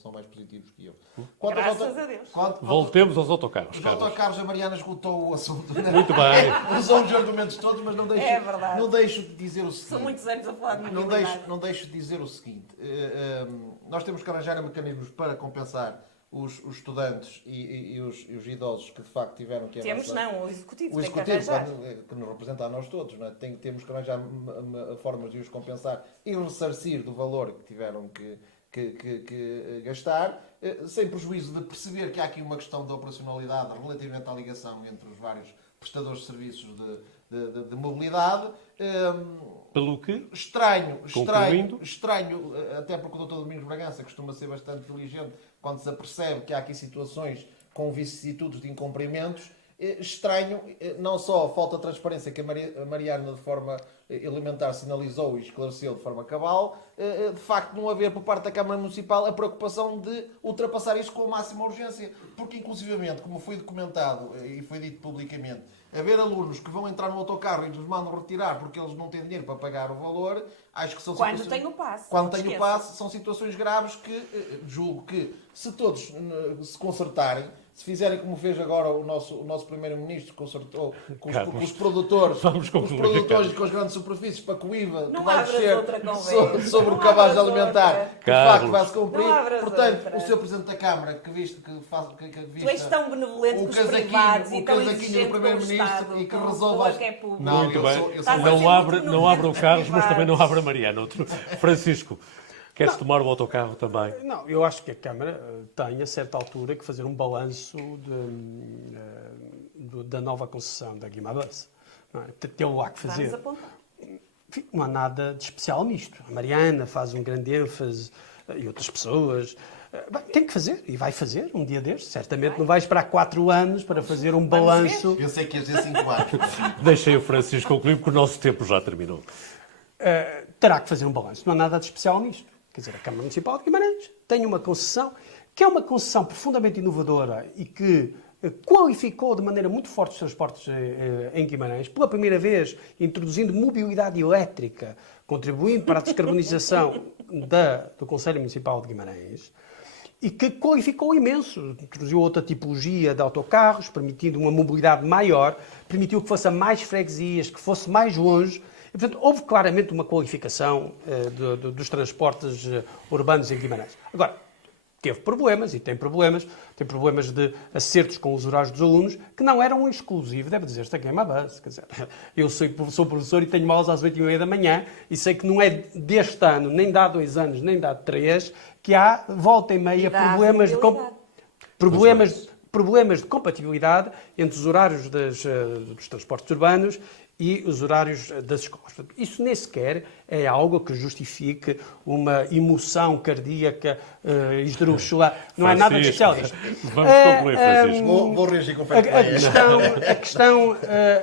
são mais positivos que eu. Graças a Deus. Voltemos aos autocarros, Os Carlos. autocarros, a Mariana esgotou o assunto. Muito bem. Usou os argumentos todos, mas não deixo de dizer o seguinte. São muitos anos a falar de mobilidade. Não deixo de dizer o seguinte. Nós temos que arranjar mecanismos para compensar os estudantes e os idosos que de facto tiveram que avançar. O Executivo O tem que Executivo, arranjar. que nos representa a nós todos, não é? Temos que arranjar formas de os compensar e ressarcir do valor que tiveram que gastar, sem prejuízo de perceber que há aqui uma questão de operacionalidade relativamente à ligação entre os vários prestadores de serviços de mobilidade. Pelo que? Estranho, até porque o Dr. Domingos Bragança costuma ser bastante diligente quando se apercebe que há aqui situações com vicissitudes de incumprimentos. Estranho, não só a falta de transparência que a Mariana de forma elementar sinalizou e esclareceu de forma cabal, de facto não haver por parte da Câmara Municipal a preocupação de ultrapassar isso com a máxima urgência, porque inclusivamente, como foi documentado e foi dito publicamente, haver alunos que vão entrar no autocarro e nos mandam retirar porque eles não têm dinheiro para pagar o valor, acho que são Quando situações... tem o passe. Quando tem o passe, são situações graves que julgo que, se todos se consertarem, se fizerem como fez agora o nosso Primeiro-Ministro, consertou com os produtores, e com as grandes superfícies, para que o IVA que vai descer sobre o cabaz alimentar, que de facto vai-se cumprir. Portanto, o Sr. Presidente da Câmara, que vista tu és tão benevolente com os privados e tão exigente com o Estado, e que resolva... Muito bem. Não abre o Carlos, mas também não abre a Mariana. Francisco, Queres tomar o autocarro também? Não, eu acho que a Câmara tem, a certa altura, que fazer um balanço da nova concessão da Guimarães. Tem lá que fazer. Vamos apontar. Enfim, não há nada de especial nisto. A Mariana faz um grande ênfase e outras pessoas. Bem, tem que fazer e vai fazer um dia destes. Certamente não vai esperar 4 anos para fazer um balanço. Pensei que ia dizer 5 anos. Deixem o Francisco concluir, porque o nosso tempo já terminou. Terá que fazer um balanço. Não há nada de especial nisto. Quer dizer, a Câmara Municipal de Guimarães tem uma concessão que é uma concessão profundamente inovadora e que qualificou de maneira muito forte os transportes em Guimarães, pela primeira vez introduzindo mobilidade elétrica, contribuindo para a descarbonização do Conselho Municipal de Guimarães, e que qualificou imenso. Introduziu outra tipologia de autocarros, permitindo uma mobilidade maior, permitiu que fosse a mais freguesias, que fosse mais longe. E, portanto, houve claramente uma qualificação dos transportes urbanos em Guimarães. Agora, teve problemas e tem problemas de acertos com os horários dos alunos que não eram um exclusivo, deve dizer-se, a Guimarães. Quer dizer, eu sou professor e tenho aulas às 8h30 da manhã e sei que não é deste ano, nem de há 2 anos, nem de há 3, que há, volta e meia, problemas de compatibilidade entre os horários dos transportes urbanos e os horários das escolas. Portanto, isso nem sequer é algo que justifique uma emoção cardíaca esdrúxula. Não é nada de especial disto. Vamos concluir, Francisco. Vou reagir com fé.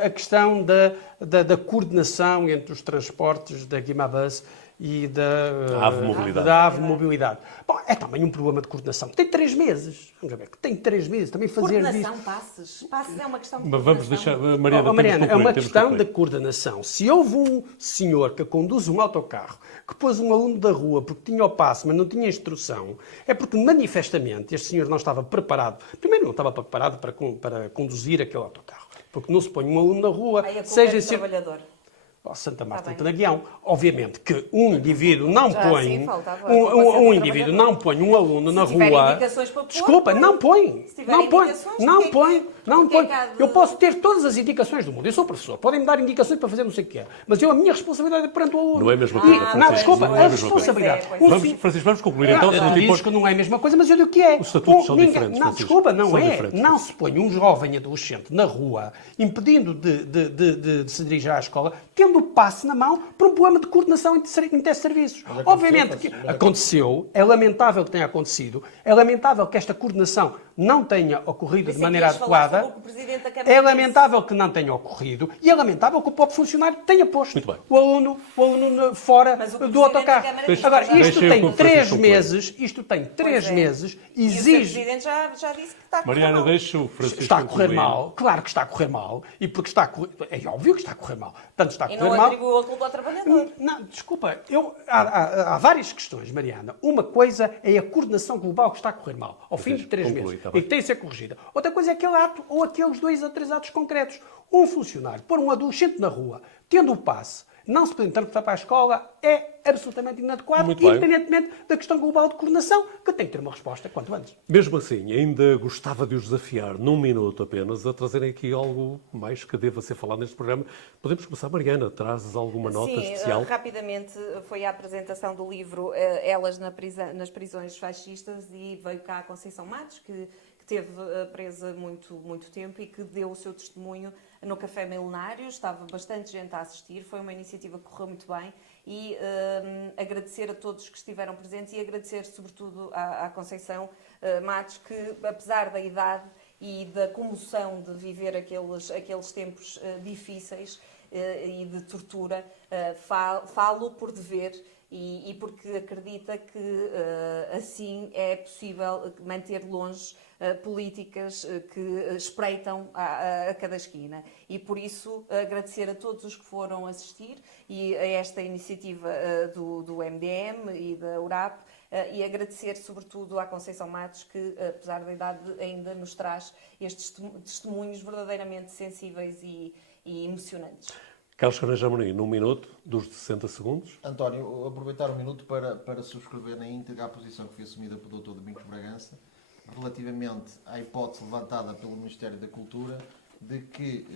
A questão da coordenação entre os transportes da Guimarães e da Ave Mobilidade. Bom, é também um problema de coordenação. Tem 3 meses. Vamos ver, tem 3 meses. Também fazer Coordenação, passes. Passes é uma questão de Mas vamos deixar... Mariana, é uma questão de coordenação. Se houve um senhor que conduz um autocarro, que pôs um aluno da rua porque tinha o passe, mas não tinha instrução, é porque manifestamente este senhor não estava preparado. Primeiro, não estava preparado para conduzir aquele autocarro. Porque não se põe um aluno na rua, seja em trabalhador. Santa Marta e Tanaguião. Obviamente que um indivíduo não põe não põe um aluno na rua. Desculpa, não põe. Não põe. Eu posso ter todas as indicações do mundo. Eu sou professor, podem-me dar indicações para fazer não sei o que é. Mas a minha responsabilidade é perante o aluno. Não é a mesma coisa. Não, desculpa, a responsabilidade. Francisco, vamos concluir então. Diz que não é a mesma coisa, mas eu digo que é. Os estatutos são diferentes. Não, desculpa, não é. Não se põe um jovem adolescente na rua, impedindo de se dirigir à escola, tendo o passe na mão por um problema de coordenação entre serviços. Obviamente que aconteceu, é lamentável que tenha acontecido, é lamentável que esta coordenação não tenha ocorrido de maneira adequada, é lamentável que não tenha ocorrido e é lamentável que o próprio funcionário tenha posto o aluno fora do autocarro. Agora, isto tem 3 meses, exige... E o Presidente já disse que está a correr Mariana, mal. deixa o Francisco Está a correr concluir. mal, claro que está a correr mal, e porque está a correr... É óbvio que está a correr mal. Tanto está a E correr não mal... atribuiu a culpa ao trabalhador. Não, desculpa, há várias questões, Mariana. Uma coisa é a coordenação global que está a correr mal, ao fim de 3 meses, e que tem de ser corrigida. Outra coisa é aquele ato, ou aqueles 2 ou 3 atos concretos. Um funcionário pôr um adolescente na rua, tendo o passe, não se podendo transportar para a escola, é absolutamente inadequado, independentemente da questão global de coordenação, que tem que ter uma resposta quanto antes. Mesmo assim, ainda gostava de os desafiar, num minuto apenas, a trazerem aqui algo mais que deva ser falado neste programa. Podemos começar, Mariana, trazes alguma nota especial? Sim, rapidamente foi a apresentação do livro Elas nas prisões fascistas e veio cá a Conceição Matos, que teve presa muito tempo e que deu o seu testemunho no Café Milenário. Estava bastante gente a assistir, foi uma iniciativa que correu muito bem e agradecer a todos que estiveram presentes e agradecer sobretudo à Conceição Matos, que apesar da idade e da comoção de viver aqueles tempos difíceis e de tortura, falo por dever e porque acredita que assim é possível manter longe políticas que espreitam a cada esquina. E por isso agradecer a todos os que foram assistir e a esta iniciativa do MDM e da URAP e agradecer sobretudo à Conceição Matos, que apesar da idade ainda nos traz estes testemunhos verdadeiramente sensíveis e emocionantes. Carlos Carneiro Amorim, num minuto, dos 60 segundos. António, aproveitar um minuto para subscrever na íntegra a posição que foi assumida pelo Dr. Domingos Bragança relativamente à hipótese levantada pelo Ministério da Cultura de que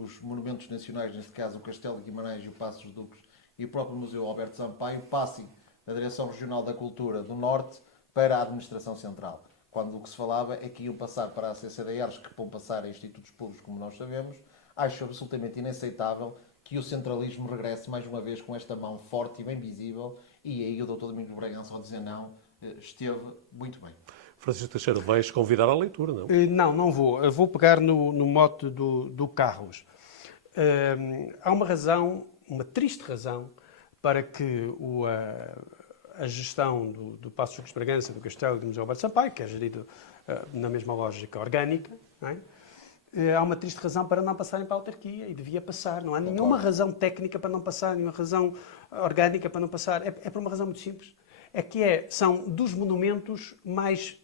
os monumentos nacionais, neste caso o Castelo de Guimarães e o Paço dos Duques e o próprio Museu Alberto Sampaio, passem da Direção Regional da Cultura do Norte para a Administração Central. Quando o que se falava é que iam passar para a CCDRs, que vão passar a institutos públicos, como nós sabemos. Acho absolutamente inaceitável que o centralismo regresse mais uma vez com esta mão forte e bem visível, e aí o Dr. Domingos Bragança, ao dizer não, esteve muito bem. Francisco Teixeira, vais convidar à leitura, não? Não vou. Eu vou pegar no mote do Carlos. Há uma razão, uma triste razão, para que a gestão do Paços de Lucas de Bragança, do Castelo e do Museu Alberto Sampaio, que é gerido na mesma lógica orgânica, não é? Há uma triste razão para não passarem para a autarquia, e devia passar. Não há nenhuma razão técnica para não passar, nenhuma razão orgânica para não passar. É por uma razão muito simples. São dos monumentos mais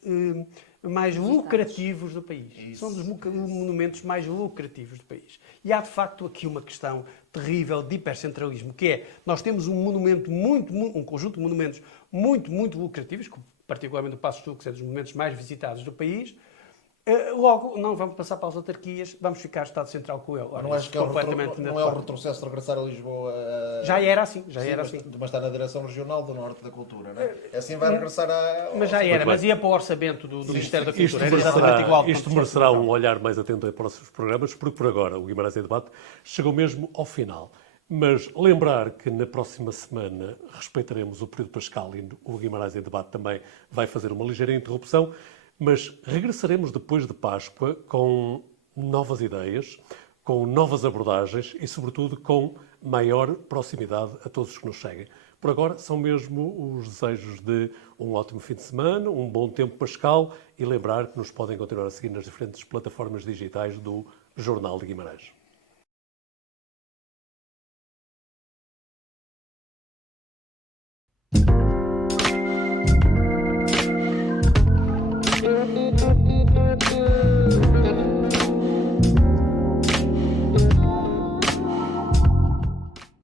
lucrativos do país. Isso. São dos monumentos mais lucrativos do país. E há, de facto, aqui uma questão terrível de hipercentralismo, que é, nós temos um conjunto de monumentos muito lucrativos, particularmente o Paços de Lucas é dos monumentos mais visitados do país. Logo, não vamos passar para as autarquias, vamos ficar Estado Central com ele. Ora, Não acho que é completamente não é o retrocesso de regressar a Lisboa. Já era assim, Mas está na Direção Regional do Norte da Cultura, não é? Assim vai regressar a. Mas já era, mas ia para o orçamento do Ministério da Isto Cultura. Era exatamente igual. isto merecerá um olhar mais atento em próximos programas, porque por agora o Guimarães em Debate chegou mesmo ao final. Mas lembrar que na próxima semana respeitaremos o período pascal e o Guimarães em Debate também vai fazer uma ligeira interrupção, mas regressaremos depois de Páscoa com novas ideias, com novas abordagens e, sobretudo, com maior proximidade a todos os que nos seguem. Por agora, são mesmo os desejos de um ótimo fim de semana, um bom tempo pascal e lembrar que nos podem continuar a seguir nas diferentes plataformas digitais do Jornal de Guimarães.